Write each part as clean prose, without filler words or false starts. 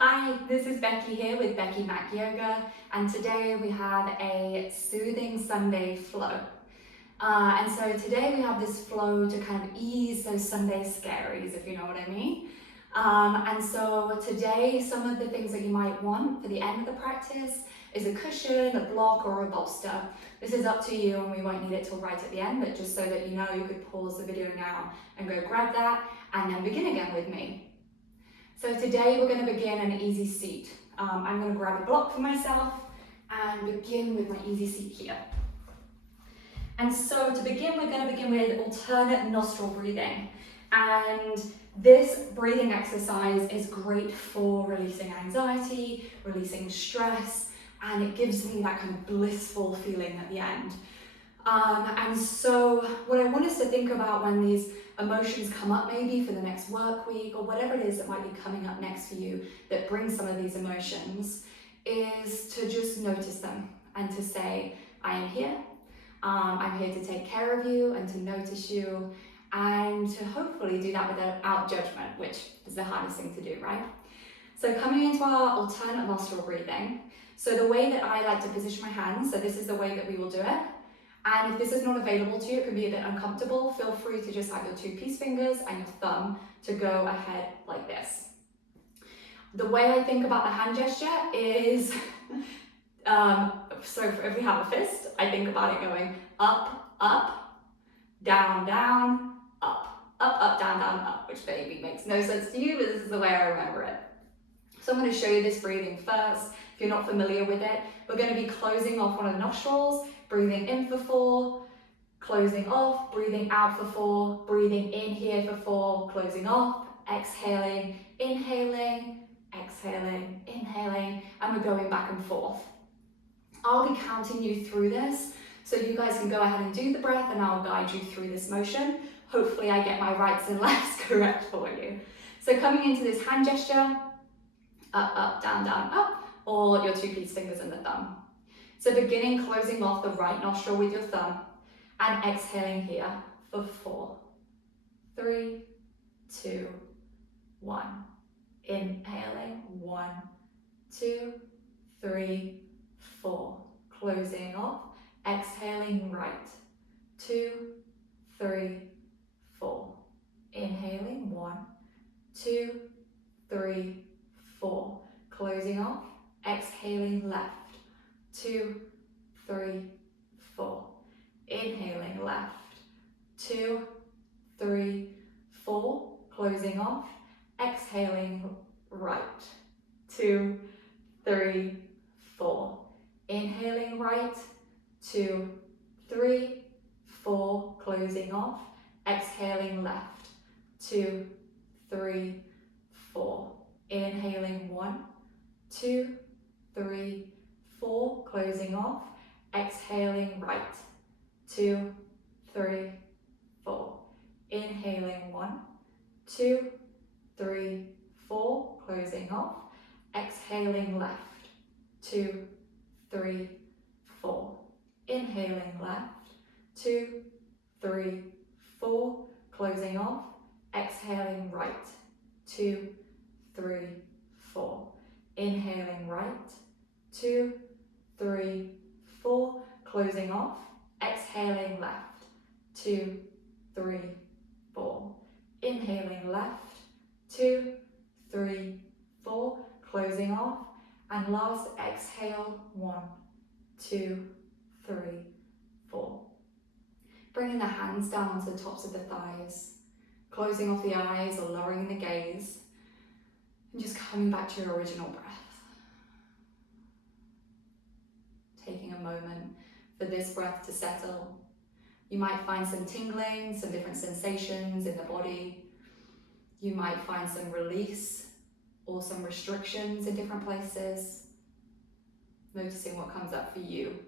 Hi, this is Becky here with Becky Mac Yoga, and today we have a soothing Sunday flow. And so today we have this flow to kind of ease those Sunday scaries, if you know what I mean. And so today, some of the things that you might want for the end of the practice is a cushion, a block, or a bolster. This is up to you, and we won't need it till right at the end, but just so that you know, you could pause the video now and go grab that, and then begin again with me. So today we're going to begin an easy seat. I'm going to grab a block for myself and begin with my easy seat here. And so to begin, we're going to begin with alternate nostril breathing. And this breathing exercise is great for releasing anxiety, releasing stress, and it gives me that kind of blissful feeling at the end. And so what I want us to think about when these emotions come up, maybe for the next work week or whatever it is that might be coming up next for you that brings some of these emotions, is to just notice them and to say, I am here. I'm here to take care of you and to notice you, and to hopefully do that without judgment, which is the hardest thing to do, right? So coming into our alternate nostril breathing, so the way that I like to position my hands, so this is the way that we will do it. And if this is not available to you, it can be a bit uncomfortable, feel free to just have your two peace fingers and your thumb to go ahead like this. The way I think about the hand gesture is, so if we have a fist, I think about it going up, up, down, down, up, down, down, up, which maybe makes no sense to you, but this is the way I remember it. So I'm going to show you this breathing first. If you're not familiar with it, we're going to be closing off one of the nostrils, breathing in for 4, closing off, breathing out for 4, breathing in here for 4, closing off, exhaling, inhaling, exhaling, inhaling, and we're going back and forth. I'll be counting you through this, so you guys can go ahead and do the breath, and I'll guide you through this motion. Hopefully I get my rights and lefts correct for you. So coming into this hand gesture, up, down, down, up, or your two peace fingers and the thumb. So beginning closing off the right nostril with your thumb and exhaling here for 4, 3, 2, 1. Inhaling, 1, 2, 3, 4. Closing off, exhaling right, 2, 3, 4. Inhaling, 1, 2, 3, 4. Closing off, exhaling left, 2, 3, 4. Inhaling left, 2, 3, 4. Closing off, exhaling right, 2, 3, 4. Inhaling right, 2, 3, 4. Closing off, exhaling left, 2, 3, 4. Inhaling 1, 2, 3, 4. Closing off, exhaling right, 2, 3, 4. Inhaling 1, 2, 3, 4. Closing off, exhaling left, 2, 3, 4. Inhaling left, 2, 3, 4. Closing off, exhaling right, 2, 3, 4. Inhaling right, 2, 3, 4. Closing off, exhaling left, 2, 3, 4. Inhaling left, 2, 3, 4. Closing off, and last exhale, 1, 2, 3, 4. Bringing the hands down onto the tops of the thighs, closing off the eyes or lowering the gaze, and just coming back to your original breath. Taking a moment for this breath to settle. You might find some tingling, some different sensations in the body. You might find some release or some restrictions in different places. Noticing what comes up for you.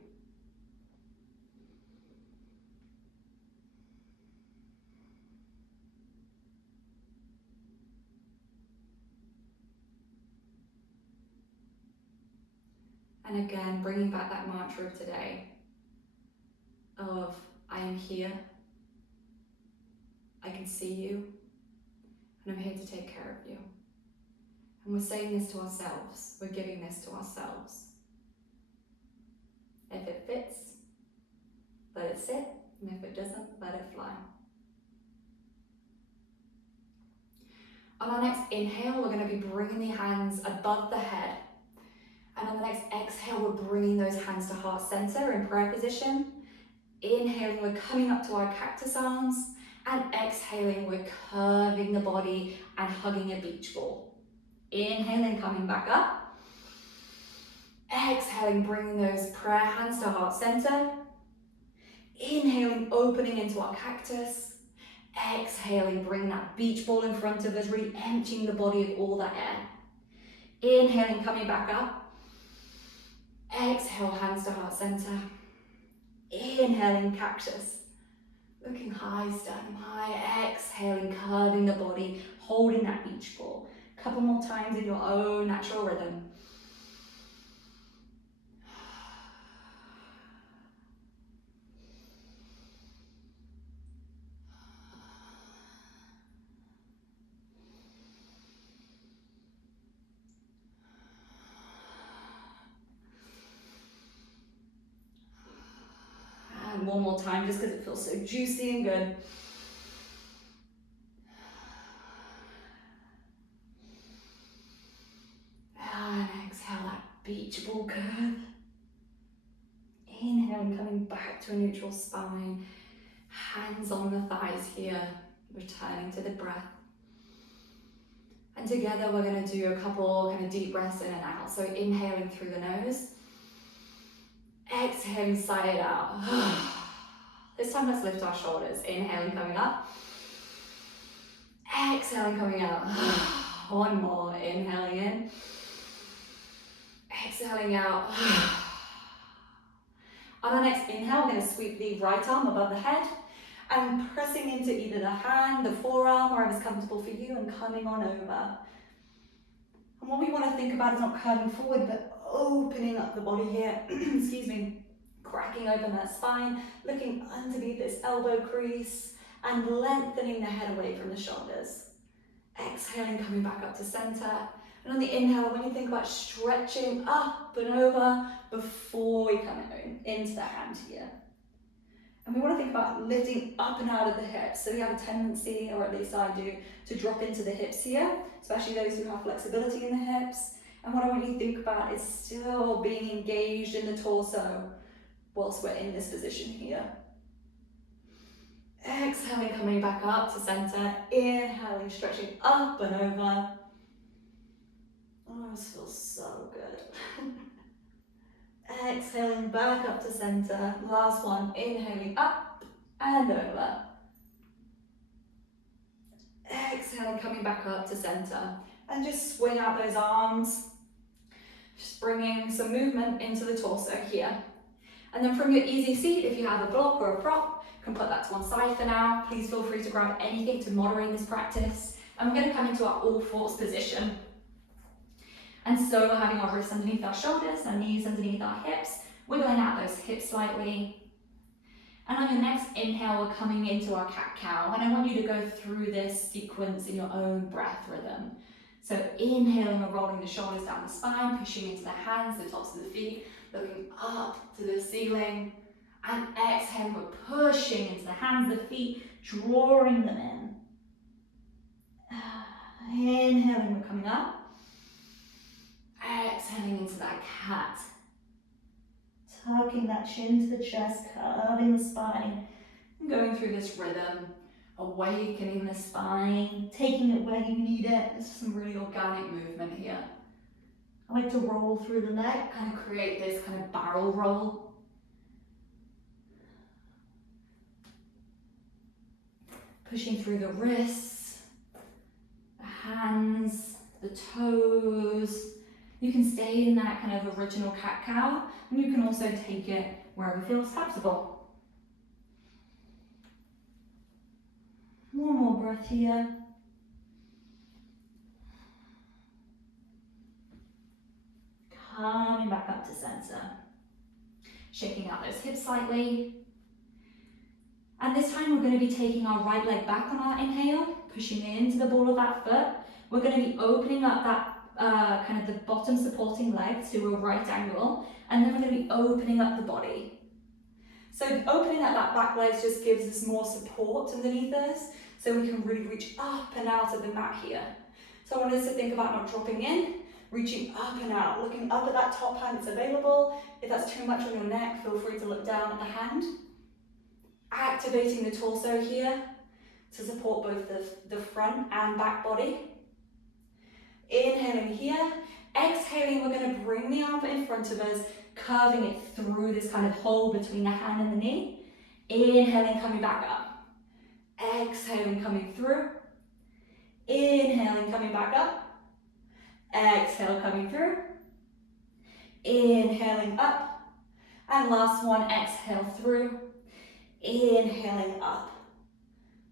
And again, bringing back that mantra of today of I am here, I can see you, and I'm here to take care of you. And we're saying this to ourselves. We're giving this to ourselves. If it fits, let it sit. And if it doesn't, let it fly. On our next inhale, we're going to be bringing the hands above the head. And on the next exhale, we're bringing those hands to heart center in prayer position. Inhaling, we're coming up to our cactus arms. And exhaling, we're curving the body and hugging a beach ball. Inhaling, coming back up. Exhaling, bringing those prayer hands to heart center. Inhaling, opening into our cactus. Exhaling, bringing that beach ball in front of us, really emptying the body of all that air. Inhaling, coming back up. Exhale, hands to heart center. Inhaling, cactus. Looking high, sternum high. Exhaling, curving the body, holding that beach ball. A couple more times in your own natural rhythm. And one more time, just because it feels so juicy and good. And exhale that beach ball curve. Inhaling, coming back to a neutral spine. Hands on the thighs here, returning to the breath. And together we're going to do a couple kind of deep breaths in and out. So inhaling through the nose. Exhaling, sigh it out. This time let's lift our shoulders. Inhaling, coming up. Exhaling, coming out. One more. Inhaling in. Exhaling out. On our next inhale, we're going to sweep the right arm above the head and pressing into either the hand, the forearm, wherever's comfortable for you, and coming on over. And what we want to think about is not curving forward, but opening up the body here. Excuse me. Cracking open that spine, looking underneath this elbow crease, and lengthening the head away from the shoulders. Exhaling, coming back up to center. And on the inhale, when you think about stretching up and over before we come into the hand here. And we want to think about lifting up and out of the hips. So we have a tendency, or at least I do, to drop into the hips here, especially those who have flexibility in the hips. And what I want you to think about is still being engaged in the torso whilst we're in this position here. Exhaling, coming back up to center. Inhaling, stretching up and over. Oh, this feels so good. Exhaling, back up to center. Last one, inhaling up and over. Exhaling, coming back up to center. And just swing out those arms. Just bringing some movement into the torso here. And then from your easy seat, if you have a block or a prop, you can put that to one side for now. Please feel free to grab anything to moderate this practice. And we're going to come into our all fours position. And so we're having our wrists underneath our shoulders and knees underneath our hips, wiggling out those hips slightly. And on your next inhale, we're coming into our cat-cow. And I want you to go through this sequence in your own breath rhythm. So inhaling, we're rolling the shoulders down the spine, pushing into the hands, the tops of the feet, looking up to the ceiling. And exhaling, we're pushing into the hands, the feet, drawing them in. Inhaling, we're coming up. Exhaling into that cat. Tucking that chin to the chest, curving the spine. And going through this rhythm, awakening the spine, taking it where you need it. This is some really organic movement here. I like to roll through the neck, kind of create this kind of barrel roll. Pushing through the wrists, the hands, the toes. You can stay in that kind of original cat-cow, and you can also take it wherever feels comfortable. One more breath here. Coming back up to center. Shaking out those hips slightly. And this time we're going to be taking our right leg back on our inhale, pushing into the ball of that foot. We're going to be opening up that kind of the bottom supporting leg to a right angle, and then we're going to be opening up the body. So opening up that back leg just gives us more support underneath us, so we can really reach up and out of the mat here. So I want us to think about not dropping in, reaching up and out, looking up at that top hand that's available. If that's too much on your neck, feel free to look down at the hand. Activating the torso here to support both the front and back body. Inhaling here, exhaling, we're going to bring the arm in front of us, curving it through this kind of hole between the hand and the knee. Inhaling, coming back up. Exhaling, coming through. Inhaling, coming back up. Exhale, coming through. Inhaling up. And last one, exhale through. Inhaling up.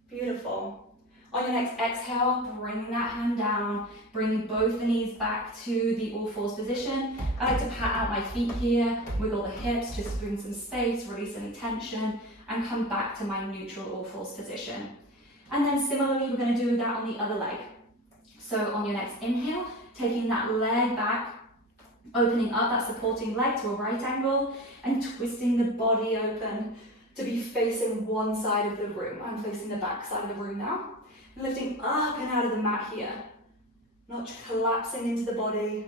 Beautiful. On your next exhale, bringing that hand down, bringing both the knees back to the all fours position. I like to pat out my feet here, wiggle the hips, just bring some space, release any tension, and come back to my neutral all fours position. And then similarly, we're going to do that on the other leg. So on your next inhale, taking that leg back, opening up that supporting leg to a right angle, and twisting the body open to be facing one side of the room. I'm facing the back side of the room now. Lifting up and out of the mat here. Not collapsing into the body.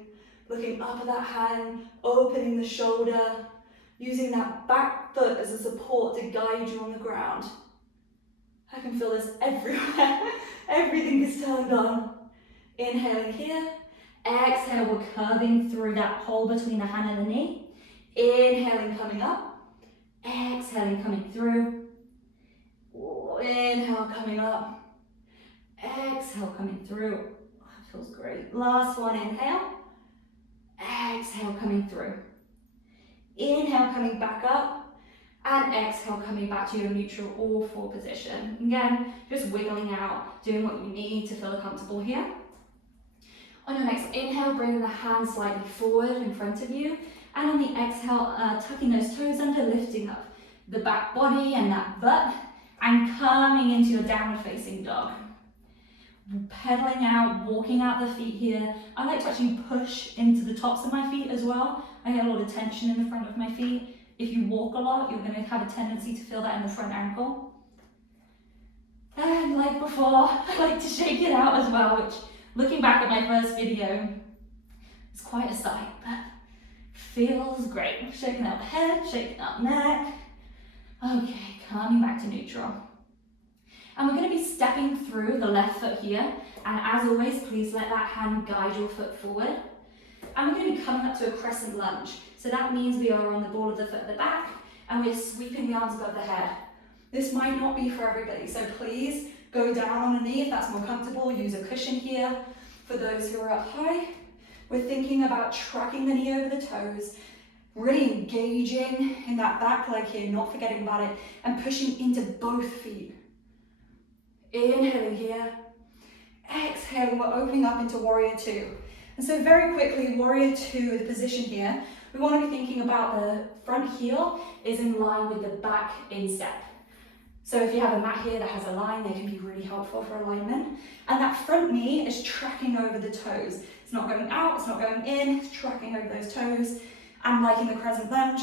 Looking up at that hand, opening the shoulder, using that back foot as a support to guide you on the ground. I can feel this everywhere. Everything is turned on. Inhaling here. Exhale, we're curving through that hole between the hand and the knee. Inhaling, coming up. Exhaling, coming through. Inhale, coming up. Exhale, coming through. Oh, that feels great. Last one, inhale. Exhale, coming through. Inhale, coming back up. And exhale, coming back to your neutral all four position. Again, just wiggling out, doing what you need to feel comfortable here. On your next inhale, bringing the hands slightly forward in front of you. And on the exhale, tucking those toes under, lifting up the back body and that butt, and coming into your downward facing dog. Pedaling out, walking out the feet here. I like to actually push into the tops of my feet as well. I get a lot of tension in the front of my feet. If you walk a lot, you're going to have a tendency to feel that in the front ankle. And like before, I like to shake it out as well, which, looking back at my first video, is quite a sight, but feels great. Shaking out the head, shaking out neck. Okay, coming back to neutral. And we're going to be stepping through the left foot here. And as always, please let that hand guide your foot forward. And we're going to be coming up to a crescent lunge. So that means we are on the ball of the foot at the back and we're sweeping the arms above the head. This might not be for everybody, so please go down on a knee if that's more comfortable. Use a cushion here. For those who are up high, we're thinking about tracking the knee over the toes, really engaging in that back leg here, not forgetting about it, and pushing into both feet. Inhaling here, exhaling, we're opening up into warrior two. And so very quickly, warrior two, the position here, we want to be thinking about the front heel is in line with the back instep. So if you have a mat here that has a line, they can be really helpful for alignment. And that front knee is tracking over the toes. It's not going out, it's not going in, it's tracking over those toes. And like in the crescent lunge,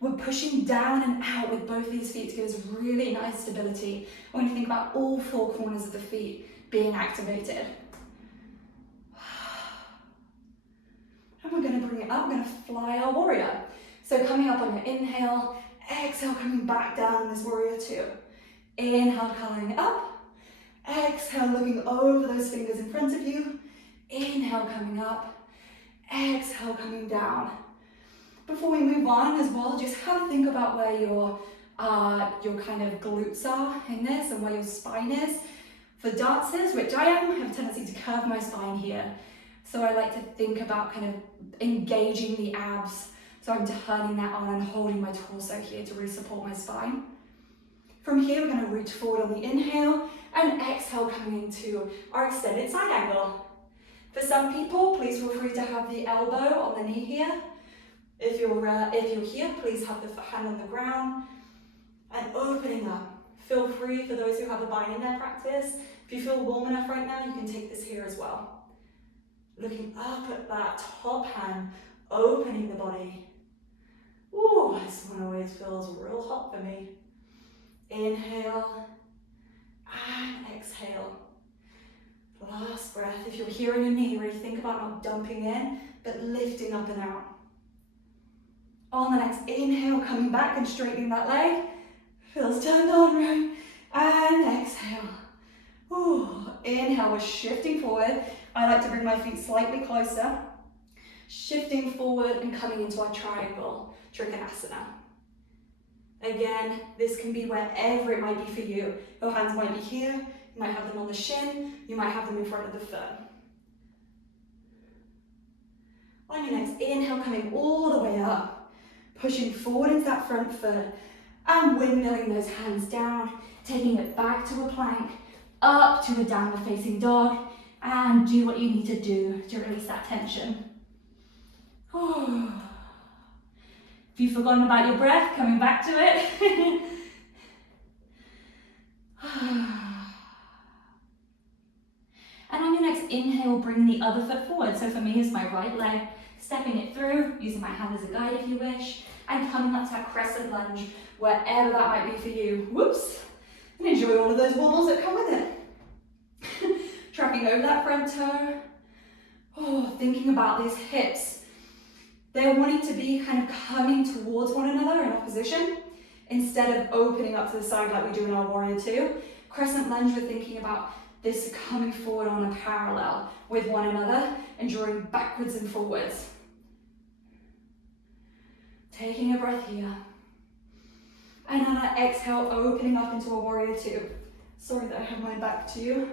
we're pushing down and out with both these feet to give us really nice stability. When you think about all four corners of the feet being activated. And we're going to bring it up, we're going to fly our warrior. So coming up on your inhale, exhale, coming back down in this warrior two. Inhale, coming up. Exhale, looking over those fingers in front of you. Inhale, coming up. Exhale, coming down. Before we move on as well, just have a think about where your kind of glutes are in this and where your spine is. For dancers, which I am, I have a tendency to curve my spine here. So I like to think about kind of engaging the abs. So I'm turning that on and holding my torso here to really support my spine. From here, we're going to reach forward on the inhale and exhale, coming into our extended side angle. For some people, please feel free to have the elbow on the knee here. If you're here, please have the hand on the ground and opening up. Feel free, for those who have a bind in their practice, if you feel warm enough right now, you can take this here as well. Looking up at that top hand, opening the body. Ooh, this one always feels real hot for me. Inhale and exhale. Last breath. If you're here on your knee, really think about not dumping in, but lifting up and out. On the next inhale, coming back and straightening that leg. Feels turned on, right? And exhale. Ooh. Inhale, we're shifting forward. I like to bring my feet slightly closer. Shifting forward and coming into our triangle, Trikonasana. Again, this can be wherever it might be for you. Your hands might be here, you might have them on the shin, you might have them in front of the foot. On your next inhale, coming all the way up, pushing forward into that front foot, and windmilling those hands down, taking it back to a plank, up to a downward facing dog, and do what you need to do to release that tension. If you've forgotten about your breath, coming back to it. And on your next inhale, bring the other foot forward. So for me, it's my right leg, stepping it through, using my hand as a guide if you wish, and coming up to that crescent lunge, wherever that might be for you. Whoops. And enjoy all of those wobbles that come with it. Tracking over that front toe. Thinking about these hips. They're wanting to be kind of coming towards one another in opposition, instead of opening up to the side like we do in our warrior two. Crescent lunge, we're thinking about this coming forward on a parallel with one another and drawing backwards and forwards. Taking a breath here. And on our exhale, opening up into a warrior two. Sorry that I have my back to you.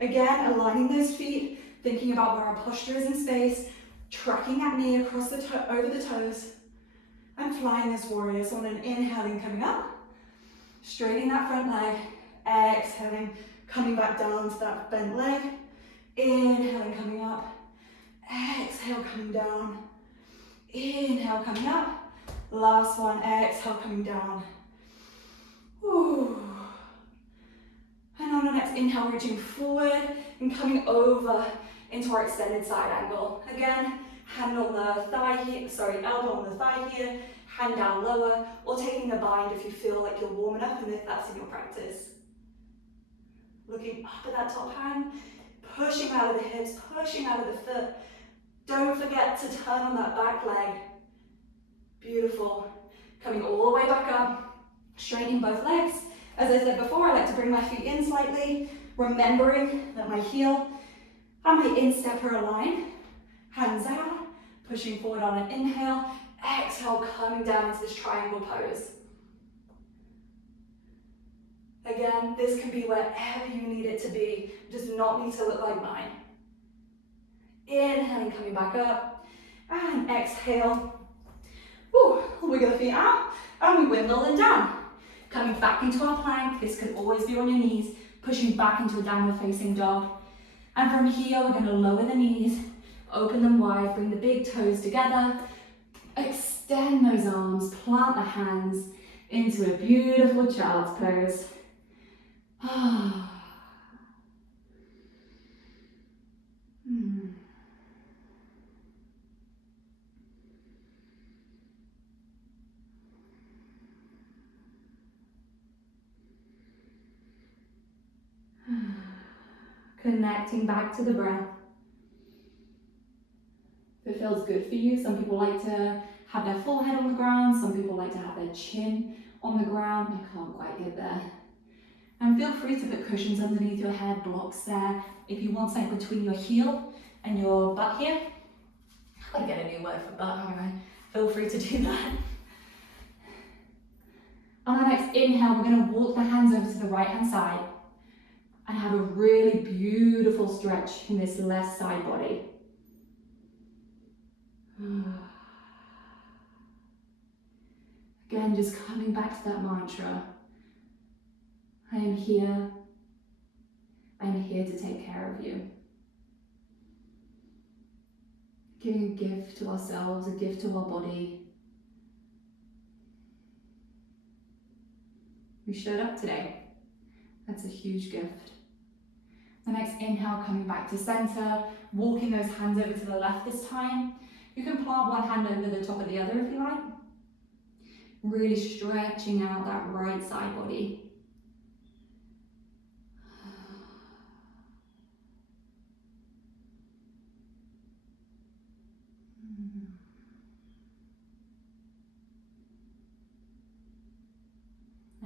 Again, aligning those feet, thinking about where our posture is in space, tracking that knee across the over the toes, and flying as warrior. So on an inhaling, coming up, straightening that front leg, exhaling, coming back down to that bent leg, inhaling, coming up, exhale, coming down, inhale, coming up, last one, exhale, coming down. Ooh. And on the next inhale, reaching forward and coming over into our extended side angle. Again, hand on the thigh here, elbow on the thigh here, hand down lower, or taking a bind if you feel like you're warm enough and if that's in your practice. Looking up at that top hand, pushing out of the hips, pushing out of the foot. Don't forget to turn on that back leg. Beautiful. Coming all the way back up, straightening both legs. As I said before, I like to bring my feet in slightly, remembering that my heel and my instep are aligned. Hands out, pushing forward on an inhale. Exhale, coming down into this triangle pose. Again, this can be wherever you need it to be. It does not need to look like mine. Inhaling, coming back up. And exhale. Wiggle the feet out. And we windmill them down. Coming back into our plank. This can always be on your knees. Pushing back into a downward facing dog. And from here, we're going to lower the knees. Open them wide. Bring the big toes together. Extend those arms. Plant the hands into a beautiful child's pose. Connecting back to the breath. If it feels good for you, some people like to have their forehead on the ground, some people like to have their chin on the ground. I can't quite get there. And feel free to put cushions underneath your head, blocks there. If you want something between your heel and your butt here, I've got to get a new word for butt, haven't I? Feel free to do that. On our next inhale, we're going to walk the hands over to the right hand side and have a really beautiful stretch in this left side body. Again, just coming back to that mantra. I am here. I am here to take care of you. Giving a gift to ourselves, a gift to our body. We showed up today. That's a huge gift. The next inhale, coming back to center, walking those hands over to the left this time. You can plant one hand over the top of the other if you like. Really stretching out that right side body.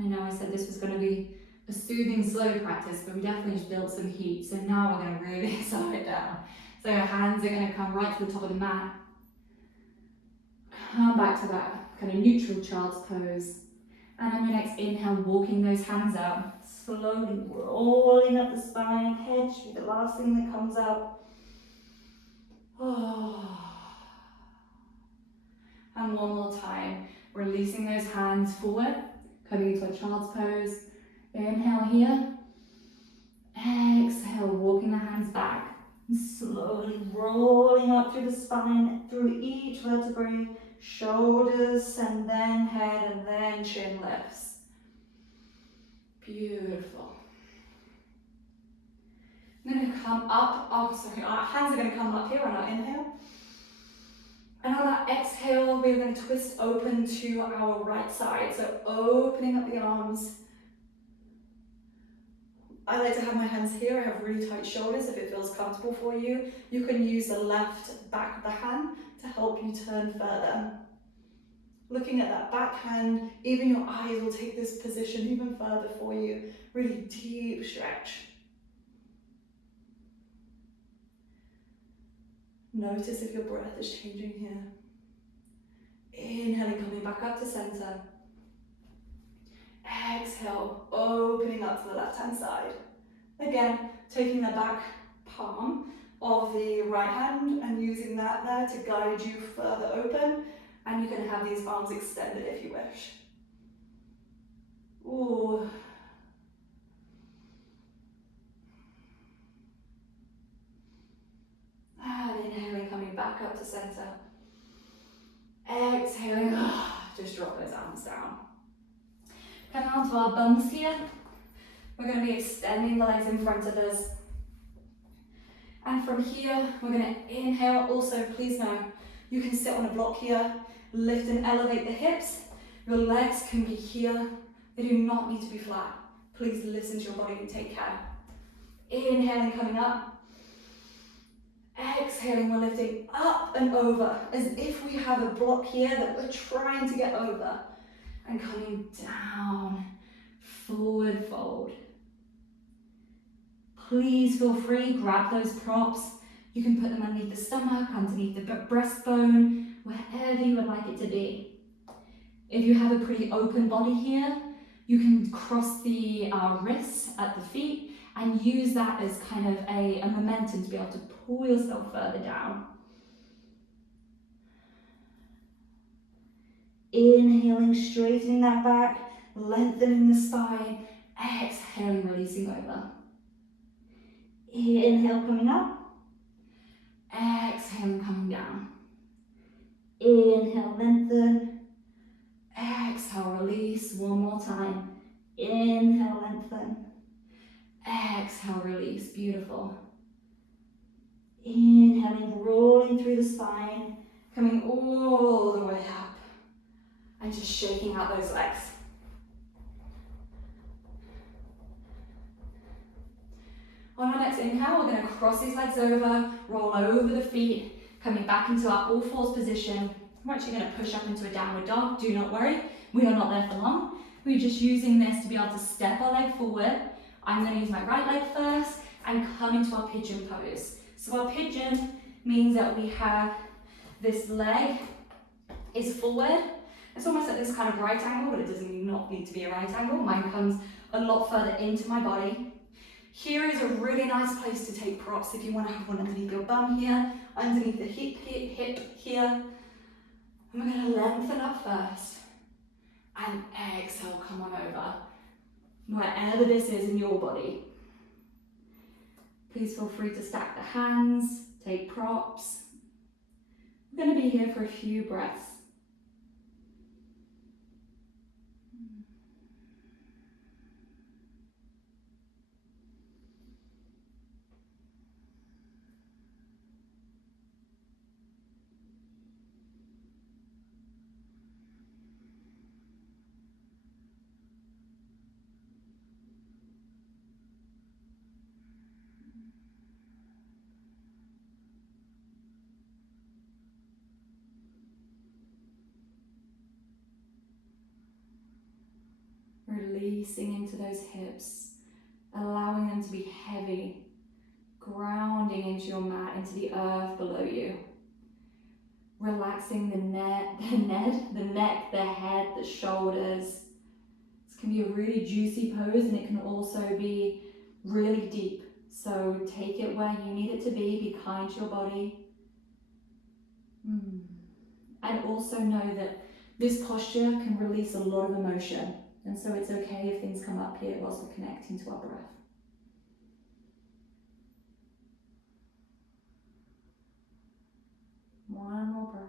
I know I said this was going to be a soothing, slow practice, but we definitely just built some heat. So now we're going to really slow it down. So your hands are going to come right to the top of the mat. Come back to that kind of neutral child's pose. And on your next inhale, walking those hands up, slowly rolling up the spine, head should be the last thing that comes up. Oh. And one more time, releasing those hands forward, coming into a child's pose. Inhale here. Exhale, walking the hands back. Slowly rolling up through the spine, through each vertebrae, shoulders, and then head, and then chin lifts. Beautiful. I'm going to come up, our hands are going to come up here on our inhale. And on our exhale, we're going to twist open to our right side. So opening up the arms. I like to have my hands here. I have really tight shoulders if it feels comfortable for you. You can use the left back of the hand to help you turn further. Looking at that back hand, even your eyes will take this position even further for you. Really deep stretch. Notice if your breath is changing here. Inhaling, coming back up to center. Exhale, opening up to the left-hand side. Again, taking the back palm of the right hand and using that there to guide you further open. And you can have these arms extended if you wish. Ooh. And inhaling, coming back up to center. Exhaling, just drop those arms down. Coming onto our bums here. We're going to be extending the legs in front of us. And from here, we're going to inhale. Also, please know, you can sit on a block here, lift and elevate the hips. Your legs can be here. They do not need to be flat. Please listen to your body and take care. Inhaling, coming up. Exhaling, we're lifting up and over as if we have a block here that we're trying to get over. And coming down, forward fold. Please feel free, grab those props. You can put them underneath the stomach, underneath the breastbone, wherever you would like it to be. If you have a pretty open body here, you can cross the wrists at the feet and use that as kind of a momentum to be able to pull yourself further down. Inhaling, straightening that back, lengthening the spine. Exhaling, releasing over. Inhale, coming up. Exhaling, coming down. Inhale, lengthen. Exhale, release. One more time. Inhale, lengthen. Exhale, release. Beautiful. Inhaling, rolling through the spine, coming all the way up. And just shaking out those legs. On our next inhale, we're going to cross these legs over, roll over the feet, coming back into our all fours position. We're actually going to push up into a downward dog. Do not worry, we are not there for long. We're just using this to be able to step our leg forward. I'm going to use my right leg first and come into our pigeon pose. So our pigeon means that we have this leg is forward. It's almost at this kind of right angle, but it doesn't not need to be a right angle. Mine comes a lot further into my body. Here is a really nice place to take props if you want to have one underneath your bum here, underneath the hip here. And we're going to lengthen up first. And exhale, come on over. Wherever this is in your body. Please feel free to stack the hands, take props. We're going to be here for a few breaths. Releasing into those hips, allowing them to be heavy, grounding into your mat, into the earth below you. Relaxing the neck, the head, the shoulders. This can be a really juicy pose, and it can also be really deep. So take it where you need it to be kind to your body. And also know that this posture can release a lot of emotion. And so it's okay if things come up here whilst we're connecting to our breath. One more breath.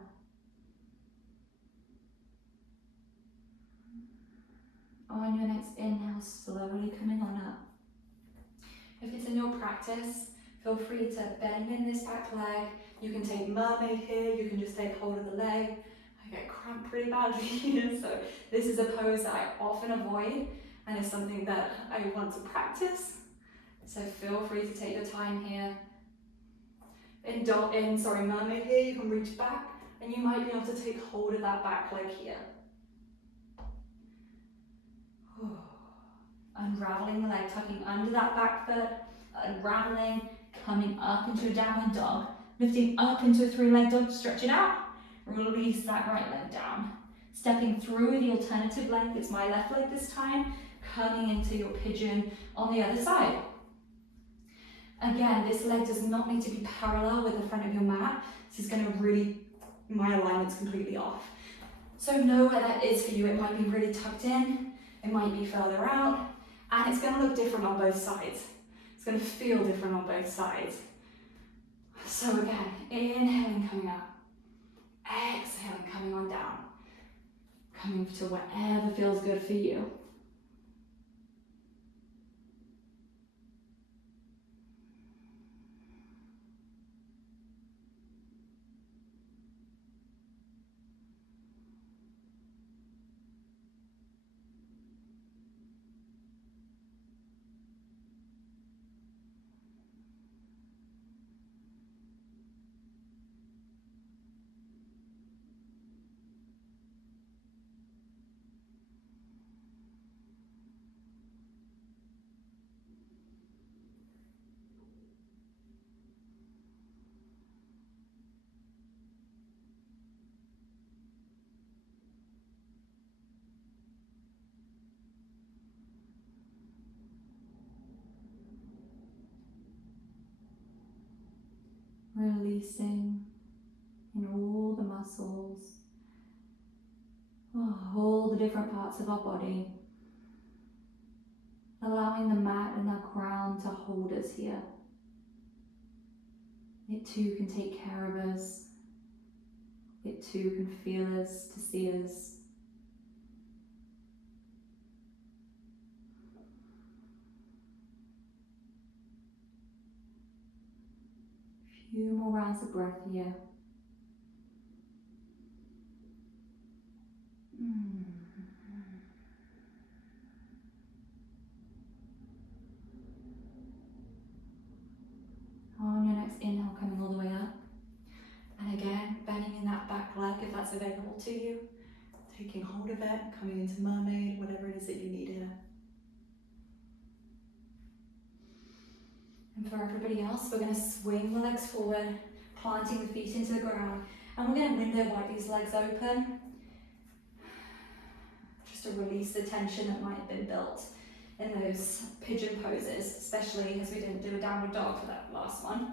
On your next inhale, slowly coming on up. If it's in your practice, feel free to bend in this back leg. You can take mermaid here, you can just take hold of the leg. I get cramped pretty badly here, so this is a pose that I often avoid, and it's something that I want to practice. So feel free to take your time here. In mermaid here, you can reach back, and you might be able to take hold of that back leg here. Unraveling the leg, tucking under that back foot, unraveling, coming up into a downward dog, lifting up into a three-leg dog, stretch it out, release that right leg down. Stepping through the alternative leg, it's my left leg this time, coming into your pigeon on the other side. Again, this leg does not need to be parallel with the front of your mat. This is going to really, my alignment's completely off. So know where that is for you. It might be really tucked in, it might be further out, and it's going to look different on both sides. It's going to feel different on both sides. So again, inhaling, coming up, exhaling, coming on down, coming to whatever feels good for you. Releasing in all the muscles, all the different parts of our body, allowing the mat and our ground to hold us here. It too can take care of us. It too can feel us, to see us. Few more rounds of breath here. On your next inhale, coming all the way up. And again, bending in that back leg if that's available to you. Taking hold of it, coming into mermaid, whatever it is that you need here. And for everybody else, we're going to swing the legs forward, planting the feet into the ground. And we're going to window wipe these legs open, just to release the tension that might have been built in those pigeon poses, especially as we didn't do a downward dog for that last one.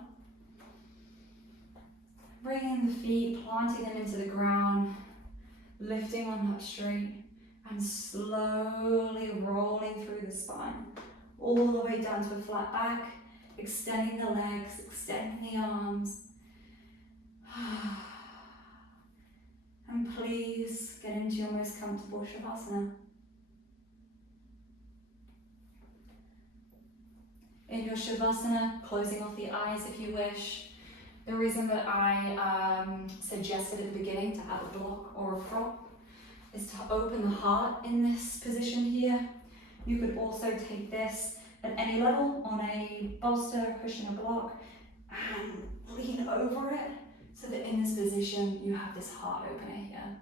Bringing the feet, planting them into the ground, lifting on up straight, and slowly rolling through the spine, all the way down to a flat back, extending the legs, extending the arms. And please get into your most comfortable Shavasana. In your Shavasana, closing off the eyes if you wish. The reason that I suggested at the beginning to have a block or a prop is to open the heart in this position here. You could also take this at any level on a bolster, cushion, or block, and lean over it so that in this position you have this heart opener here.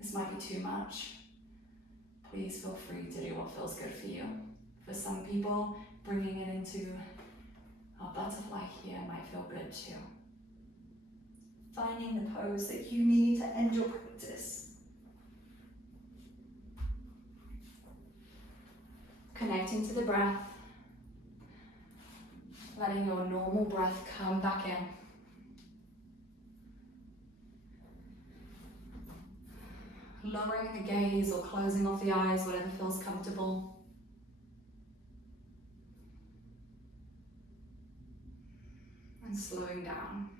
This might be too much. please feel free to do what feels good for you. For some people, bringing it into a butterfly here might feel good too. Finding the pose that you need to end your practice. Connecting to the breath. Letting your normal breath come back in. Lowering the gaze or closing off the eyes, whatever feels comfortable. And slowing down.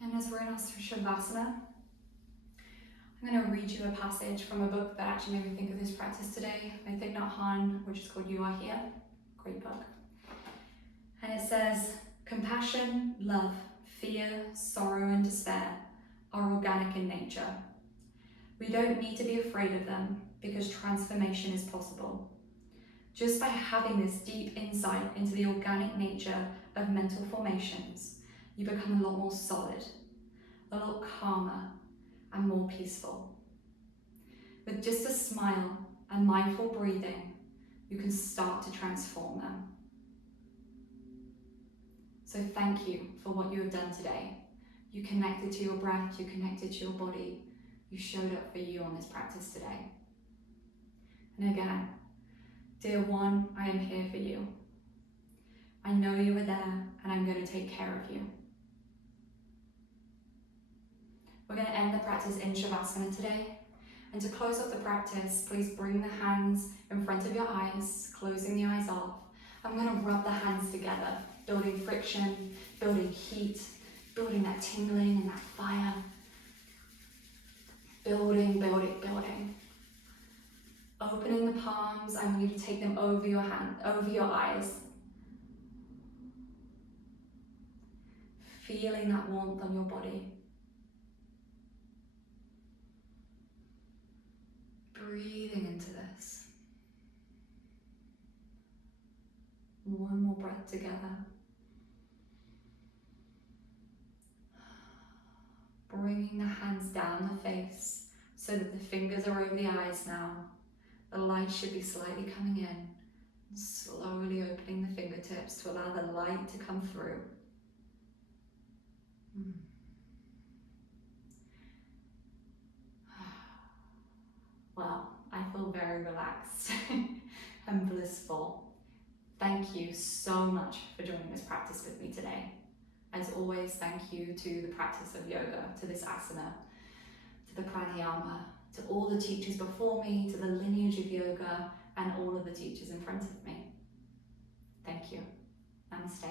And as we're in our Shavasana, I'm going to read you a passage from a book that actually made me think of this practice today by Thich Nhat Hanh, which is called You Are Here. Great book. And it says, compassion, love, fear, sorrow, and despair are organic in nature. We don't need to be afraid of them because transformation is possible. Just by having this deep insight into the organic nature of mental formations, you become a lot more solid, a lot calmer, and more peaceful. With just a smile and mindful breathing, you can start to transform them. So thank you for what you have done today. You connected to your breath, you connected to your body, you showed up for you on this practice today. And again, dear one, I am here for you. I know you are there and I'm going to take care of you. We're going to end the practice in Shavasana today. And to close off the practice, please bring the hands in front of your eyes, closing the eyes off. I'm going to rub the hands together, building friction, building heat, building that tingling and that fire. Building, building, building. Opening the palms, I want you to take them over your hand, over your eyes. Feeling that warmth on your body. Breathing into this. One more breath together. Bringing the hands down the face so that the fingers are over the eyes now. The light should be slightly coming in. And slowly opening the fingertips to allow the light to come through. Well, I feel very relaxed and blissful. Thank you so much for joining this practice with me today. As always, thank you to the practice of yoga, to this asana, to the pranayama, to all the teachers before me, to the lineage of yoga, and all of the teachers in front of me. Thank you. Namaste.